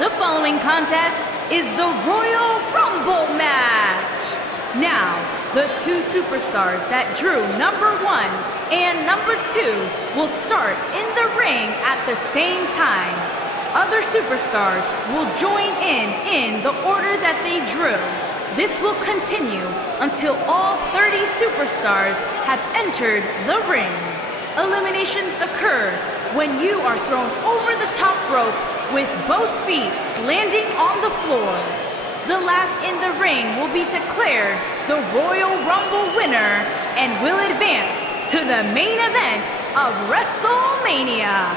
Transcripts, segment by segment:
The following contest is the Royal Rumble match. Now, the two superstars that drew number 1 and number 2 will start in the ring at the same time. Other superstars will join in the order that they drew. This will continue until all 30 superstars have entered the ring. Eliminations occur when you are thrown over the top rope with both feet landing on the floor. The last in the ring will be declared the Royal Rumble winner and will advance to the main event of WrestleMania.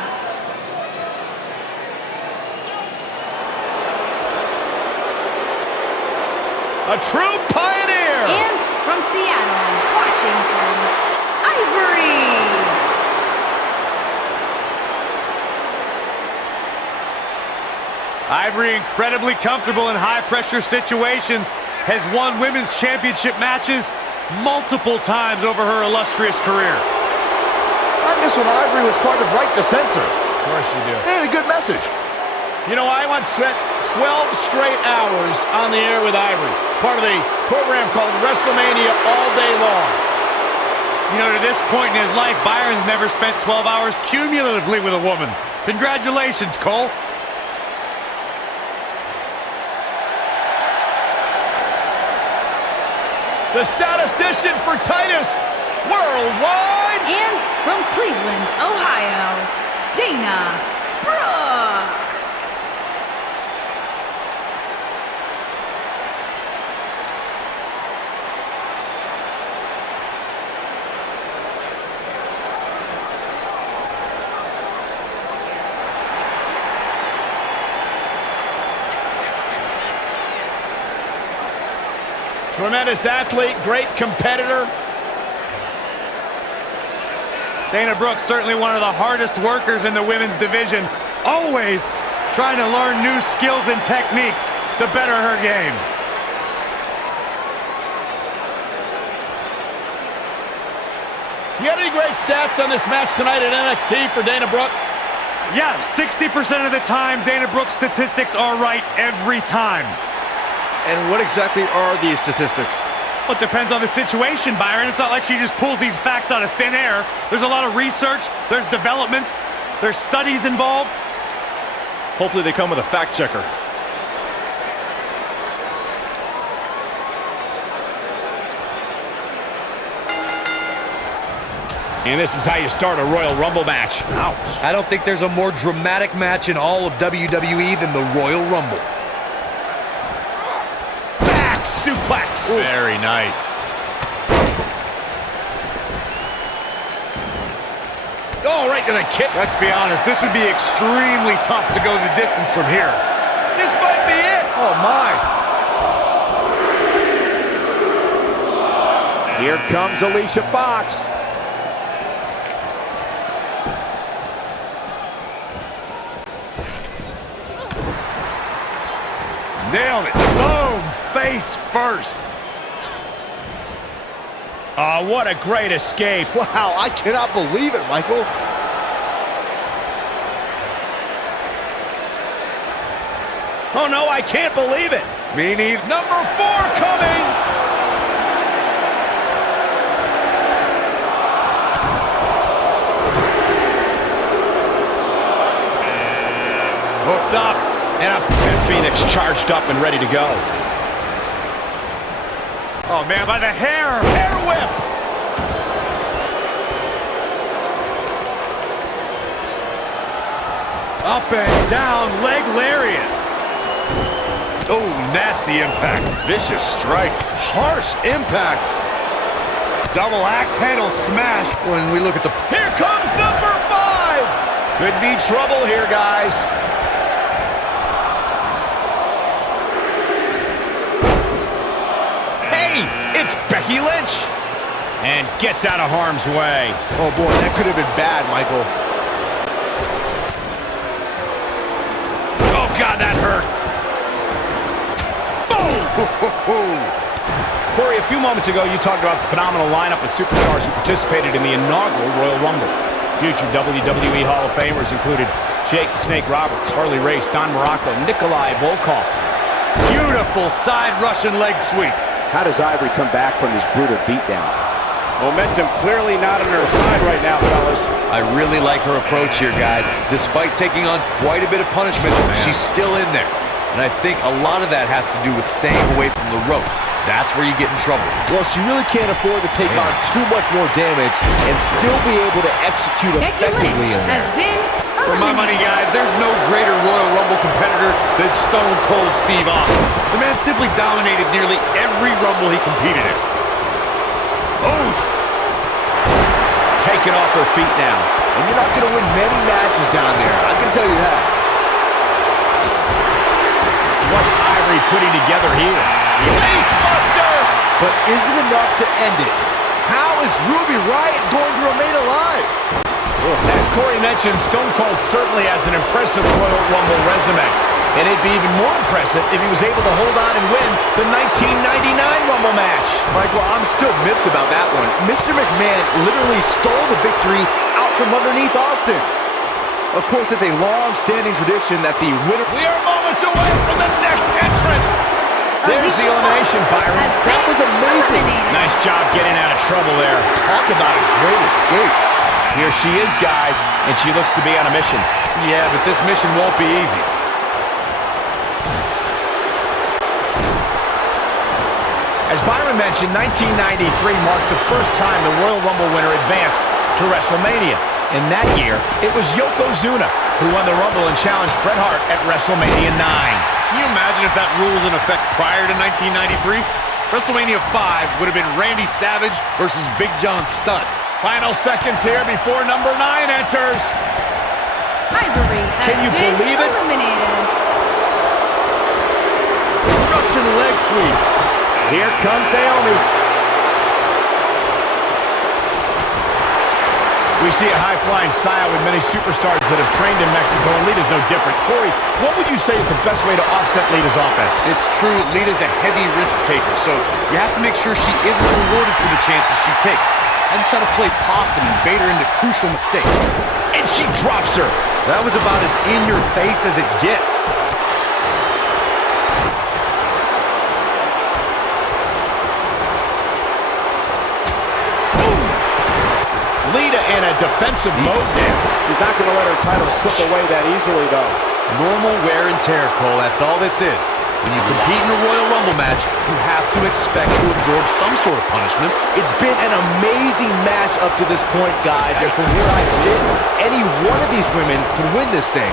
A true pioneer! And from Seattle, Washington, Ivory! Ivory, incredibly comfortable in high-pressure situations, has won women's championship matches multiple times over her illustrious career. On this one, Ivory was part of Right to Censor. Of course you do. They had a good message. You know, I once spent 12 straight hours on the air with Ivory, part of a program called WrestleMania All Day Long. You know, to this point in his life, Byron's never spent 12 hours cumulatively with a woman. Congratulations, Cole. The statistician for Titus Worldwide. And from Cleveland, Ohio, Dana Brooke. Tremendous athlete, great competitor. Dana Brooke, certainly one of the hardest workers in the women's division, always trying to learn new skills and techniques to better her game. You got any great stats on this match tonight at NXT for Dana Brooke? Yeah, 60% of the time, Dana Brooke's statistics are right every time. And what exactly are these statistics? Well, it depends on the situation, Byron. It's not like she just pulls these facts out of thin air. There's a lot of research, there's development, there's studies involved. Hopefully they come with a fact checker. And this is how you start a Royal Rumble match. Ouch. I don't think there's a more dramatic match in all of WWE than the Royal Rumble. Back suplex. Ooh. Very nice. Oh, right to the kick. Let's be honest, this would be extremely tough to go the distance from here. This might be it. Oh, my. Here comes Alicia Fox. Nailed it. Boom. Face first. Oh, what a great escape. Wow, I cannot believe it, Michael. Oh, no, I can't believe it. Me neither. Number 4 coming. Hooked up. And Phoenix charged up and ready to go. Oh, man, by the hair. Hair whip. Up and down, leg lariat. Oh, nasty impact. Vicious strike. Harsh impact. Double axe handle smash. When we look at the... Here comes number 5. Could be trouble here, guys. It's Becky Lynch. And gets out of harm's way. Oh, boy, that could have been bad, Michael. Oh, God, that hurt. Boom! Corey, a few moments ago, you talked about the phenomenal lineup of superstars who participated in the inaugural Royal Rumble. Future WWE Hall of Famers included Jake the Snake Roberts, Harley Race, Don Morocco, Nikolai Volkov. Beautiful side Russian leg sweep. How does Ivory come back from this brutal beatdown? Momentum clearly not on her side right now, fellas. I really like her approach here, guys. Despite taking on quite a bit of punishment, she's still in there. And I think a lot of that has to do with staying away from the ropes. That's where you get in trouble. Well, she really can't afford to take on too much more damage and still be able to execute effectively in there. For my money, guys, there's no greater Royal Rumble competitor than Stone Cold Steve Austin. The man simply dominated nearly every Rumble he competed in. Oh! Taken off her feet now. And you're not going to win many matches down there, I can tell you that. What's Ivory putting together here? Face buster! But is it enough to end it? How is Ruby Riott going to remain alive? As Corey mentioned, Stone Cold certainly has an impressive Royal Rumble resume. And it'd be even more impressive if he was able to hold on and win the 1999 Rumble match. Michael, I'm still miffed about that one. Mr. McMahon literally stole the victory out from underneath Austin. Of course, it's a long-standing tradition that the winner... We are moments away from the next entrant. There's the elimination, Byron. That was amazing. Nice job getting out of trouble there. Talk about a great escape. Here she is, guys, and she looks to be on a mission. Yeah, but this mission won't be easy. As Byron mentioned, 1993 marked the first time the Royal Rumble winner advanced to WrestleMania. In that year, it was Yokozuna who won the Rumble and challenged Bret Hart at WrestleMania 9. Can you imagine if that rule was in effect prior to 1993? WrestleMania 5 would have been Randy Savage versus Big John Studd. Final seconds here before number 9 enters. Ivory has Can you been believe it? eliminated. Russian leg sweep. Here comes Naomi. We see a high-flying style with many superstars that have trained in Mexico, and Lita's no different. Corey, what would you say is the best way to offset Lita's offense? It's true, Lita's a heavy risk taker, so you have to make sure she isn't rewarded for the chances she takes. And try to play possum and bait her into crucial mistakes. And she drops her. That was about as in your face as it gets. Lita in a defensive mode now. She's not going to let her title slip away that easily, though. Normal wear and tear, Cole. That's all this is. When you compete in a Royal Rumble match, you have to expect to absorb some sort of punishment. It's been an amazing match up to this point, guys. And from where I sit, any one of these women can win this thing.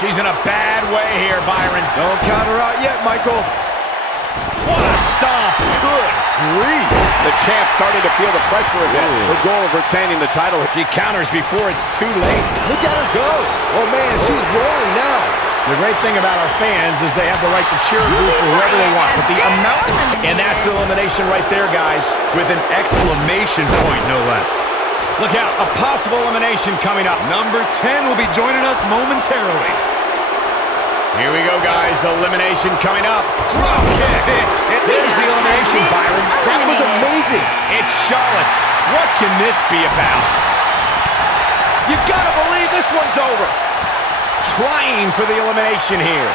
She's in a bad way here, Byron. Don't count her out yet, Michael. What a stomp. Good grief. The champ starting to feel the pressure a bit. Her goal of retaining the title. She counters before it's too late. Look at her go. Oh, man, she's rolling now. The great thing about our fans is they have the right to cheer and root for whoever they want. But the amount, and that's elimination right there, guys. With an exclamation point, no less. Look out, a possible elimination coming up. Number 10 will be joining us momentarily. Here we go, guys. Elimination coming up. Drop kick. There's the elimination, Byron. That was amazing. It's Charlotte. What can this be about? You gotta believe this one's over. Trying for the elimination here.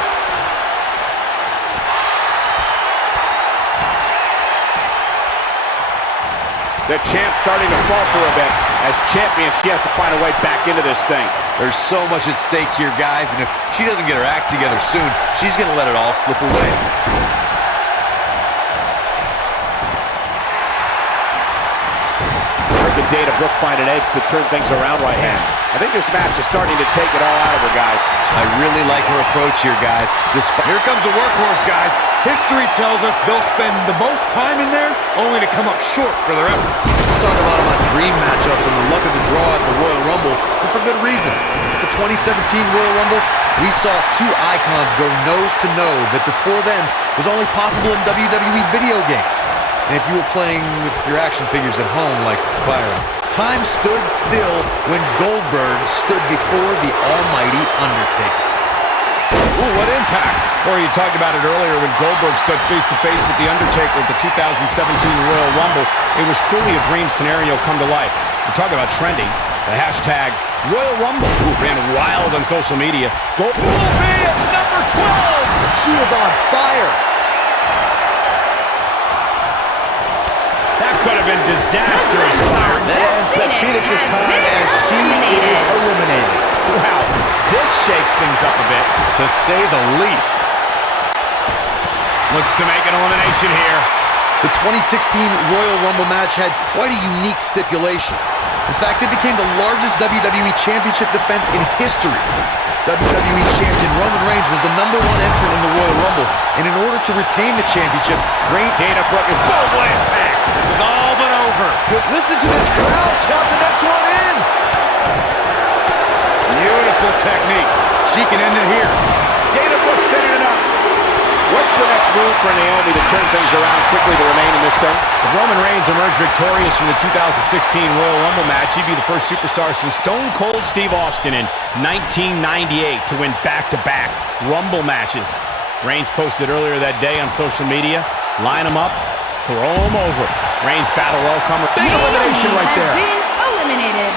The champ's starting to falter a bit. As champion, she has to find a way back into this thing. There's so much at stake here, guys, and if she doesn't get her act together soon, she's going to let it all slip away. Freaking Dana Brooke finding Ed to turn things around right now. I think this match is starting to take it all out of her, guys. I really like her approach here, guys. Here comes the workhorse, guys. History tells us they'll spend the most time in there only to come up short for their efforts. We talk a lot about dream matchups and the luck of the draw at the Royal Rumble, and for good reason. At the 2017 Royal Rumble, we saw two icons go nose-to-nose that before then was only possible in WWE video games. And if you were playing with your action figures at home like Byron, time stood still when Goldberg stood before the almighty Undertaker. Ooh, what impact. Corey, you talked about it earlier when Goldberg stood face-to-face with The Undertaker at the 2017 Royal Rumble. It was truly a dream scenario come to life. We're talking about trending. The hashtag Royal Rumble ran wild on social media. Goldberg will be at number 12. She is on fire. That could have been disastrous fire. That ends Beth Phoenix's time as she is eliminated. Wow, this shakes things up a bit, To say the least. Looks to make an elimination here. The 2016 Royal Rumble match had quite a unique stipulation. In fact, it became the largest WWE Championship defense in history. WWE Champion Roman Reigns was the #1 entrant in the Royal Rumble, and in order to retain the championship, Dana Brooke is boom impact. This is all but over. Listen to this crowd count the next one in. Beautiful technique. She can end it here. Dana Brooke setting it up. What's the next move for Naomi to turn things around quickly to remain in this thing? If Roman Reigns emerged victorious from the 2016 Royal Rumble match, he'd be the first superstar since Stone Cold Steve Austin in 1998 to win back-to-back Rumble matches. Reigns posted earlier that day on social media, line them up, throw them over. Reigns battle well comer. Big elimination right there. Has been eliminated.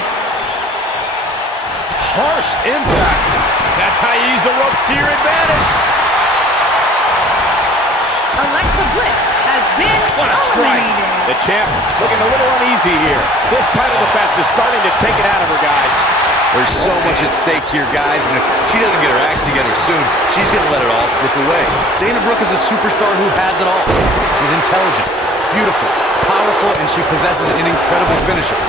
Harsh impact. That's how you use the ropes to your advantage. Alexa Bliss has been What a strike. eliminated. The champ looking a little uneasy here. This title defense is starting to take it out of her, guys. There's so much at stake here, guys, and if she doesn't get her act together soon, she's going to let it all slip away. Dana Brooke is a superstar who has it all. She's intelligent, beautiful, powerful, and she possesses an incredible finisher.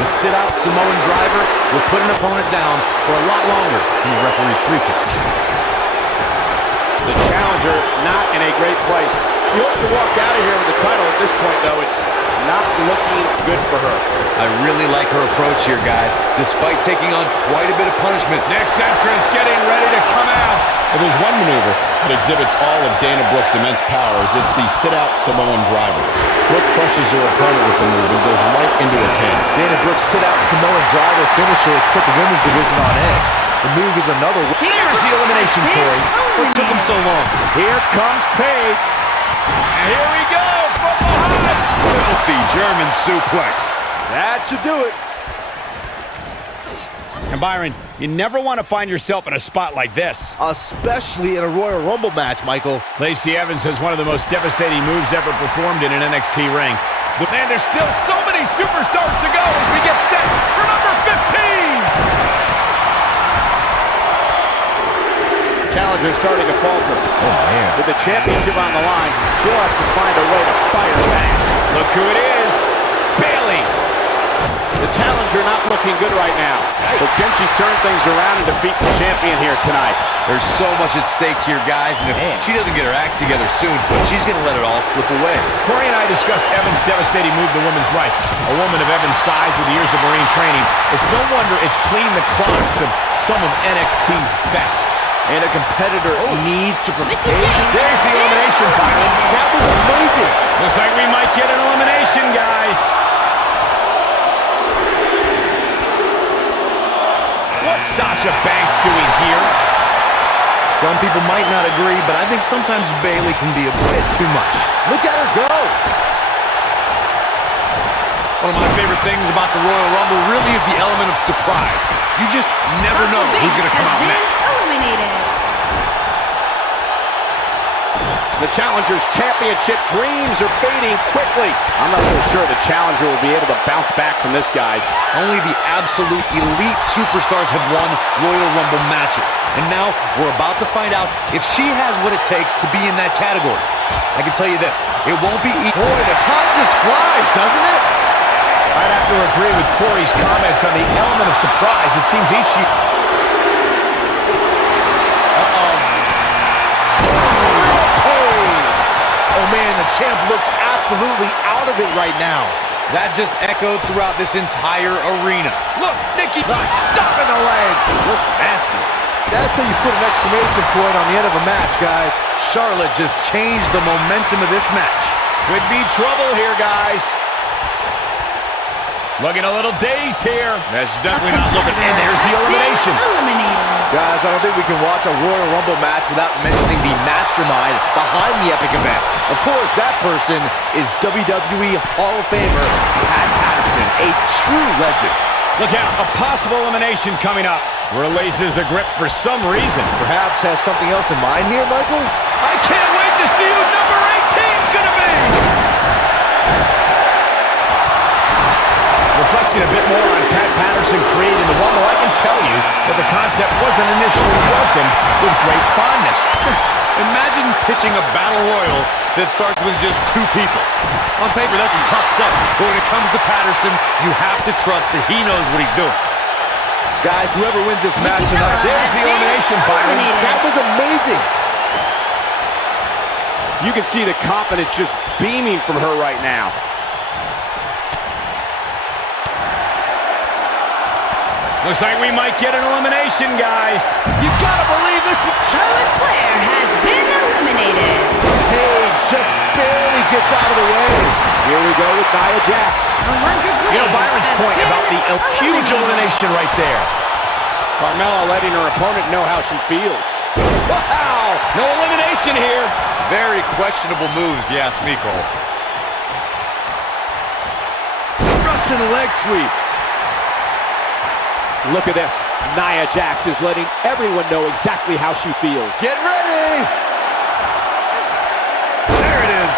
The sit-out Samoan driver will put an opponent down for a lot longer than the referee's 3 count. The challenger not in a great place. She hopes to walk out of here with the title. At this point, though, it's not looking good for her. I really like her approach here, guys, despite taking on quite a bit of punishment. Next entrance getting ready to come out. If there's one maneuver that exhibits all of Dana Brooke's immense powers, it's the sit-out Samoan driver. Brooke crushes her opponent with the move and goes right into a pin. Dana Brooke's sit-out Samoan driver finisher has put the women's division on edge. The move is another. There's the elimination, Corey. What took him so long? Here comes Paige. And here we go from behind. Filthy German suplex. That should do it. And Byron, you never want to find yourself in a spot like this. Especially in a Royal Rumble match, Michael. Lacey Evans has one of the most devastating moves ever performed in an NXT ring. But man, there's still so many superstars to go as we get set for number 15. Challenger starting to falter. Oh, man. With the championship on the line, she'll have to find a way to fire back. Look who it is, Bayley. The challenger not looking good right now. But can she turn things around and defeat the champion here tonight? There's so much at stake here, guys, and if she doesn't get her act together soon, she's going to let it all slip away. Corey and I discussed Evans' devastating move to women's right. A woman of Evans' size with years of Marine training. It's no wonder it's cleaned the clocks of some of NXT's best. And a competitor needs to prepare. There's the elimination, Byron. That was amazing. Looks like we might get an elimination, guys. What's Sasha Banks doing here? Some people might not agree, but I think sometimes Bayley can be a bit too much. Look at her go. One of my favorite things about the Royal Rumble really is the element of surprise. You just never know who's going to come out next. Eliminated. The challenger's championship dreams are fading quickly. I'm not so sure the challenger will be able to bounce back from this, guys. Only the absolute elite superstars have won Royal Rumble matches. And now we're about to find out if she has what it takes to be in that category. I can tell you this, it won't be easy. Boy, the time just flies, doesn't it? I'd have to agree with Corey's comments on the element of surprise. It seems each year... Oh, man, the champ looks absolutely out of it right now. That just echoed throughout this entire arena. Look, Nikki stopping the leg. Just nasty. That's how you put an exclamation point on the end of a match, guys. Charlotte just changed the momentum of this match. Could be trouble here, guys. Looking a little dazed here. Yeah, she's definitely not looking. And there's the elimination. Eliminated. Guys, I don't think we can watch a Royal Rumble match without mentioning the mastermind behind the epic event. Of course, that person is WWE Hall of Famer Pat Patterson, a true legend. Look out, a possible elimination coming up. Releases the grip for some reason. Perhaps has something else in mind here, Michael? I can't wait to see who number 18's gonna be. Reflecting a bit more on Pat Patterson creating the Rumble, I can tell you that the concept wasn't initially welcomed with great fondness. Imagine pitching a battle royal that starts with just 2 people. On paper, that's a tough sell. But when it comes to Patterson, you have to trust that he knows what he's doing. Guys, whoever wins this match tonight, There's the elimination, Byron. that was amazing. You can see the confidence just beaming from her right now. Looks like we might get an elimination, guys. You gotta believe this one. Charlotte Flair has been eliminated. Paige just barely gets out of the way. Here we go with Nia Jax. You know, Byron's point about the huge elimination right there. Carmella letting her opponent know how she feels. Wow! No elimination here. Very questionable move, if you ask me, Cole. Russian leg sweep. Look at this. Nia Jax is letting everyone know exactly how she feels. Get ready. There it is.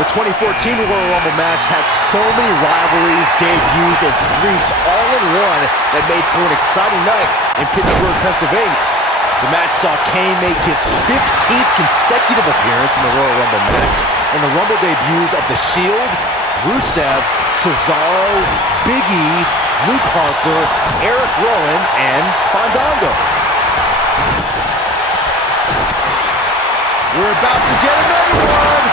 The 2014 Royal Rumble match had so many rivalries, debuts, and streaks all in one that made for an exciting night in Pittsburgh, Pennsylvania. The match saw Kane make his 15th consecutive appearance in the Royal Rumble match, and the Rumble debuts of The Shield, Rusev, Cesaro, Big E, Luke Harper, Eric Rowan, and Fandango. We're about to get another one.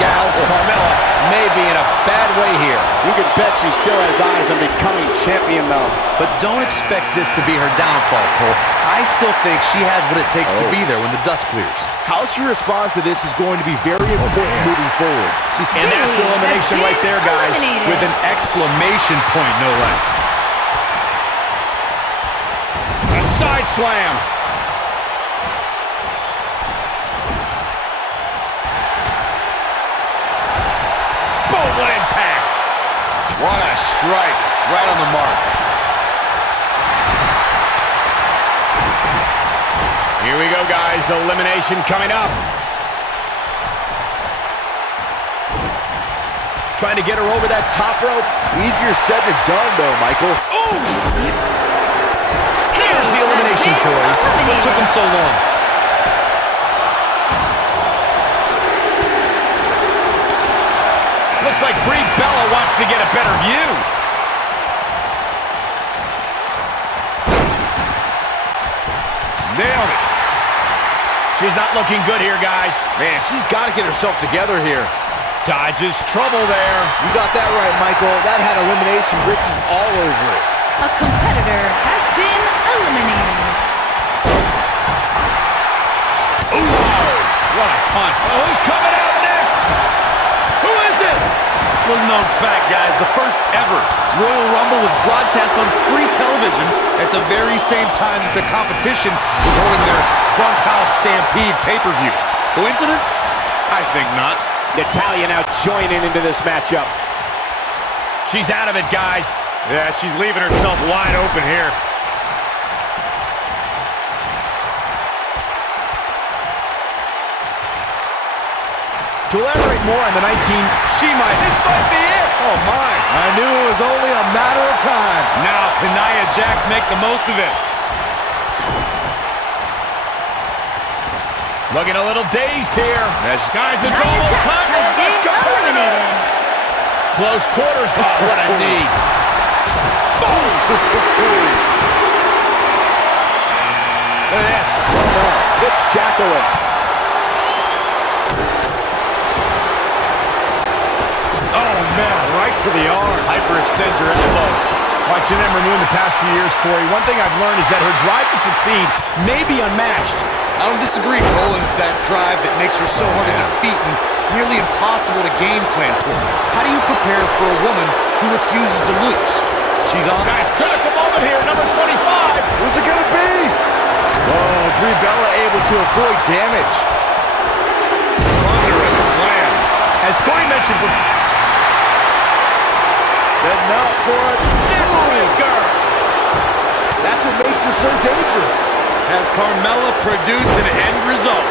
Gals, Carmella may be in a bad way here. You can bet she still has eyes on becoming champion, though. But don't expect this to be her downfall, Cole. I still think she has what it takes to be there when the dust clears. How she responds to this is going to be very important moving forward. And that's elimination right there, guys. With an exclamation point, no less. A side slam. Boom, what impact. What a strike. Right on the mark. Here we go, guys. Elimination coming up. Trying to get her over that top rope. Easier said than done, though, Michael. Ooh! There's the elimination, Corey. What took him so long? Looks like Brie Bella wants to get a better view. Nailed it. She's not looking good here, guys. Man, she's got to get herself together here. Dodges trouble there. You got that right, Michael. That had elimination written all over it. A competitor has been eliminated. Ooh! What a punch. Oh, who's coming out next? Who is it? Little known fact, guys, the first ever Royal Rumble was broadcast on free television at the very same time that the competition was holding their Bunkhouse Stampede pay-per-view. Coincidence? I think not. Natalya now joining into this matchup. She's out of it, guys. Yeah, she's leaving herself wide open here. To elaborate more on the 19, this might be it. Oh, my. I knew it was only a matter of time. Now, can Nia Jax make the most of this? Looking a little dazed here. Guys, it's Nia almost Jax time for has our next been competitor. eliminated. Close quarters. Oh, what a knee. Boom! Look at this. Oh, no. It's Jacqueline. Oh, man, right to the arm. Hyperextend your elbow. Watching them renew in the past few years, Corey, one thing I've learned is that her drive to succeed may be unmatched. I don't disagree, Cole. It's that drive that makes her so hard to defeat and nearly impossible to game plan for. How do you prepare for a woman who refuses to lose? She's on. Nice critical moment here, number 25. Who's it gonna be? Oh, Brie Bella able to avoid damage. Thunderous slam. As Corey mentioned, Setting up for a neckbreaker. That's what makes her so dangerous. Has Carmella produced an end result?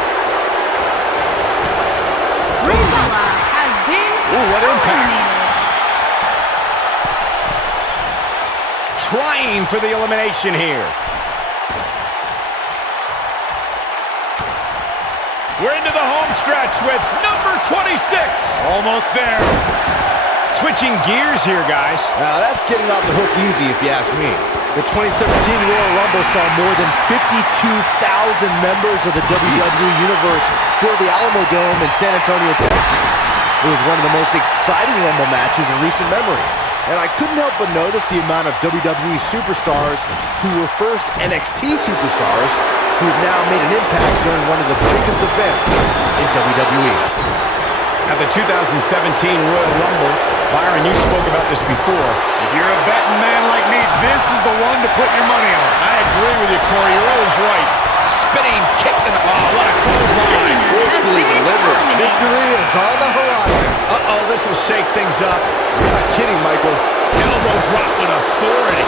Brie Bella has been what impact. eliminated. trying for the elimination here. We're into the home stretch with number 26. Almost there. Switching gears here, guys. Now, that's getting off the hook easy, if you ask me. The 2017 Royal Rumble saw more than 52,000 members of the WWE Universe fill the Alamo Dome in San Antonio, Texas. It was one of the most exciting Rumble matches in recent memory. And I couldn't help but notice the amount of WWE superstars who were first NXT superstars who have now made an impact during one of the biggest events in WWE. At the 2017 Royal Rumble, Byron, you spoke about this before. If you're a betting man like me, this is the one to put your money on. I agree with you, Corey. You're always right. Spinning kick in the ball. What a clothesline. Forcefully delivered. Victory is on the horizon. Uh-oh, this will shake things up. You're not kidding, Michael. Elbow drop with authority.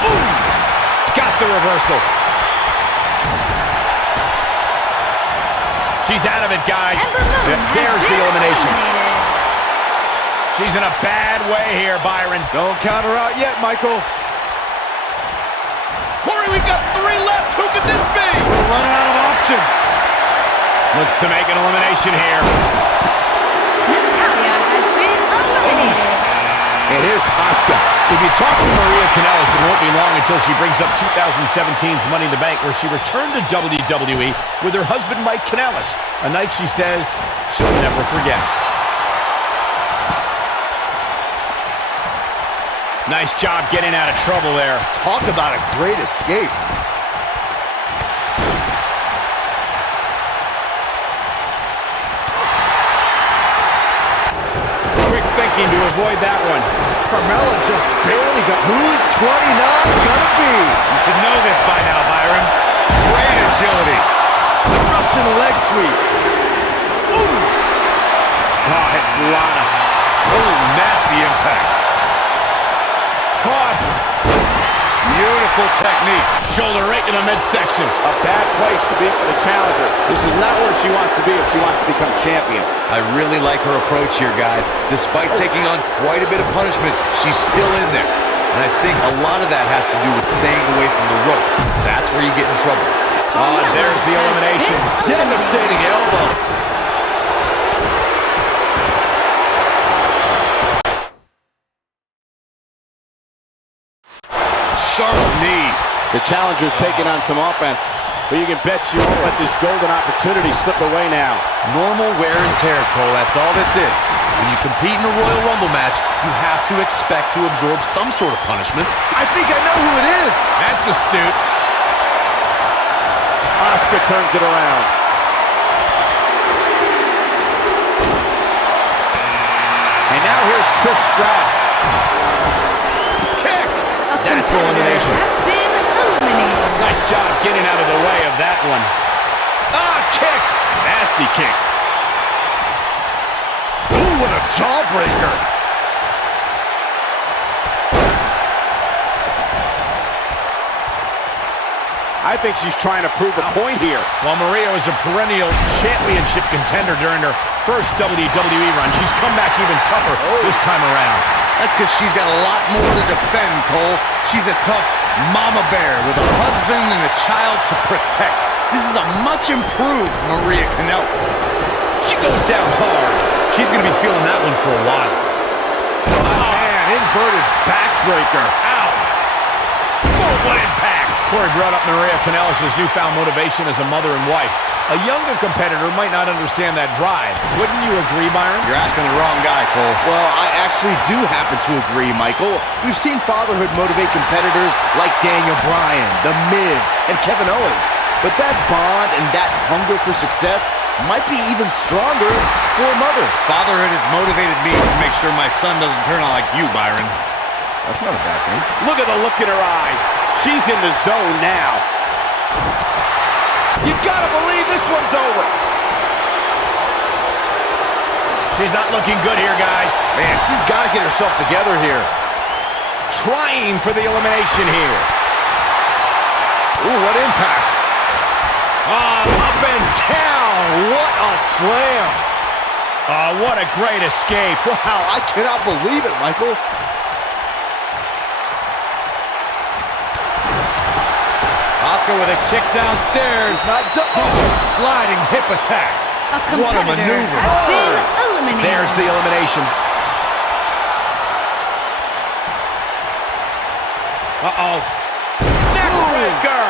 Boom! Got the reversal. She's out of it, guys. There's the elimination. She's in a bad way here, Byron. Don't count her out yet, Michael. Corey, we've got 3 left. Who could this be? We're running out of options. Looks to make an elimination here. Natalia has been eliminated. And here's Asuka. If you talk to Maria Kanellis, it won't be long until she brings up 2017's Money in the Bank, where she returned to WWE with her husband, Mike Kanellis. A night she says she'll never forget. Nice job getting out of trouble there. Talk about a great escape. Quick thinking to avoid that one. Carmella just barely got... Who's 29 gonna be? You should know this by now, Byron. Great agility. Russian leg sweep. Ooh! Oh, it's Lana. Oh, nasty impact. Caught. Beautiful technique. Shoulder right in the midsection. A bad place to be for the challenger. This is not where she wants to be if she wants to become champion. I really like her approach here, guys. Despite taking on quite a bit of punishment, she's still in there. And I think a lot of that has to do with staying away from the ropes. That's where you get in trouble. Oh, there's the elimination. Devastating elbow. Sharp knee. The challenger's taking on some offense, but you can bet you won't let this golden opportunity slip away now. Normal wear and tear, Cole. That's all this is. When you compete in a Royal Rumble match, you have to expect to absorb some sort of punishment. I think I know who it is. That's astute. Asuka turns it around. And now here's Trish Stratus. Kick. A That's competitor elimination. has been eliminated. Nice job getting out of the way of that one. Ah, kick. Nasty kick. Ooh, what a jawbreaker. I think she's trying to prove a point here. While Maria was a perennial championship contender during her first WWE run, she's come back even tougher this time around. That's because she's got a lot more to defend, Cole. She's a tough mama bear with a husband and a child to protect. This is a much improved Maria Kanellis. She goes down hard. She's going to be feeling that one for a while. Oh, man, inverted backbreaker. Ow. Oh, what impact. Corey brought up Maria Kanellis' newfound motivation as a mother and wife. A younger competitor might not understand that drive. Wouldn't you agree, Byron? You're asking the wrong guy, Cole. Well, I actually do happen to agree, Michael. We've seen fatherhood motivate competitors like Daniel Bryan, The Miz, and Kevin Owens. But that bond and that hunger for success might be even stronger for a mother. Fatherhood has motivated me to make sure my son doesn't turn out like you, Byron. That's not a bad thing. Look at the look in her eyes. She's in the zone now. You gotta believe this one's over. She's not looking good here, guys. Man, she's got to get herself together here. Trying for the elimination here. Ooh, what impact. Up and down. What a slam. What a great escape. Wow, I cannot believe it, Michael. Asuka with a kick downstairs. Not done. Sliding hip attack. A What a competitor maneuver. has been eliminated. There's the elimination. Uh-oh. Neckbreaker.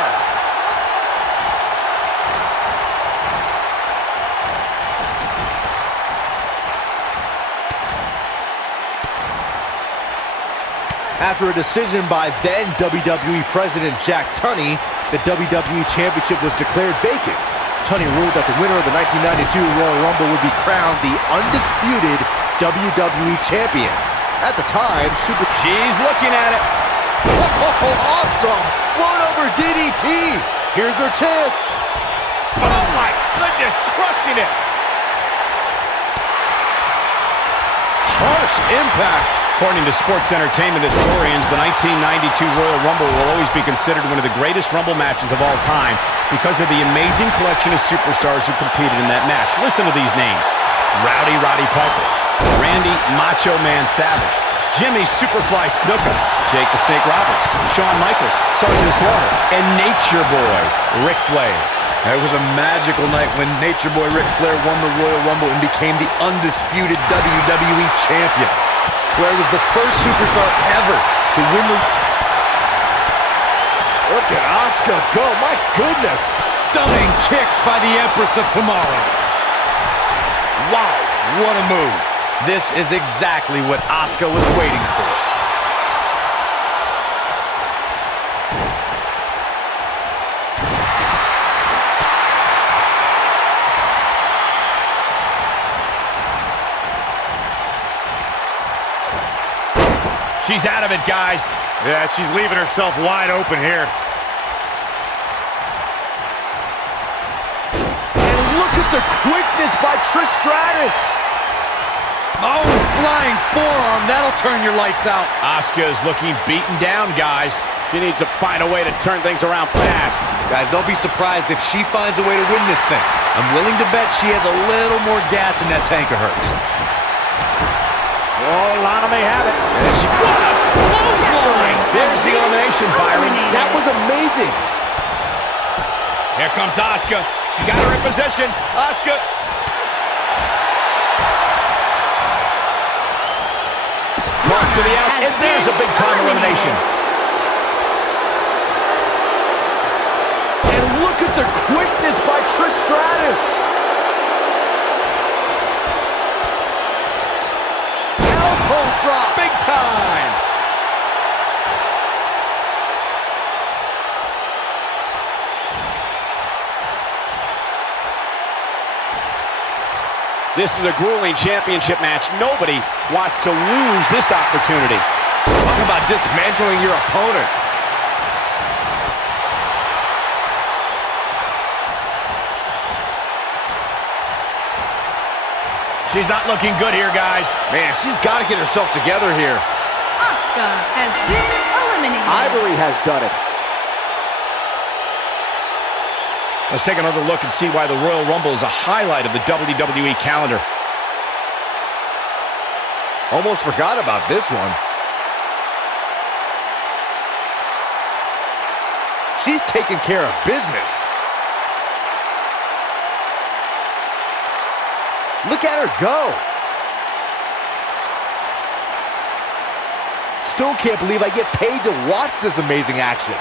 After a decision by then WWE President Jack Tunney, the WWE Championship was declared vacant. Tunney ruled that the winner of the 1992 Royal Rumble would be crowned the undisputed WWE Champion. At the time, She's looking at it. awesome! Float over DDT! Here's her chance! Oh, my goodness. Crushing it. Harsh impact! According to sports entertainment historians, the 1992 Royal Rumble will always be considered one of the greatest Rumble matches of all time because of the amazing collection of superstars who competed in that match. Listen to these names: Rowdy Roddy Piper, Randy Macho Man Savage, Jimmy Superfly Snuka, Jake the Snake Roberts, Shawn Michaels, Sergeant Slaughter, and Nature Boy Ric Flair. It was a magical night when Nature Boy Ric Flair won the Royal Rumble and became the undisputed WWE Champion. Flair was the first superstar ever to win the... Look at Asuka go, my goodness! Stunning kicks by the Empress of Tomorrow. Wow, what a move. This is exactly what Asuka was waiting for. She's out of it, guys. Yeah, she's leaving herself wide open here. And look at the quickness by Trish Stratus! Oh, flying forearm. That'll turn your lights out. Asuka is looking beaten down, guys. She needs to find a way to turn things around fast. Guys, don't be surprised if she finds a way to win this thing. I'm willing to bet she has a little more gas in that tank of hers. Oh, Lana may have it. What a clothesline! There's the elimination, Byron. That was amazing! Here comes Asuka. She got her in position. Asuka. Toss to the out, and there's a big-time elimination. And look at the quickness by Trish Stratus! Elbow drop! Big time! This is a grueling championship match. Nobody wants to lose this opportunity. Talk about dismantling your opponent. She's not looking good here, guys. Man, she's got to get herself together here. Asuka has been eliminated. Ivory has done it. Let's take another look and see why the Royal Rumble is a highlight of the WWE calendar. Almost forgot about this one. She's taking care of business. Look at her go. Still can't believe I get paid to watch this amazing action.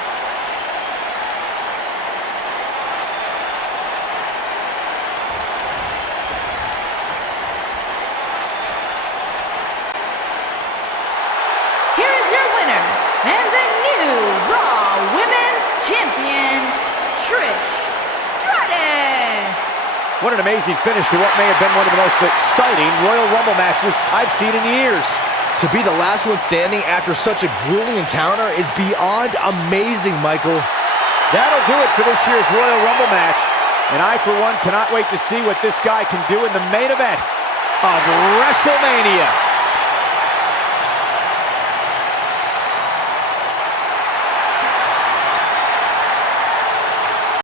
What an amazing finish to what may have been one of the most exciting Royal Rumble matches I've seen in years. To be the last one standing after such a grueling encounter is beyond amazing, Michael. That'll do it for this year's Royal Rumble match. And I, for one, cannot wait to see what this guy can do in the main event of WrestleMania.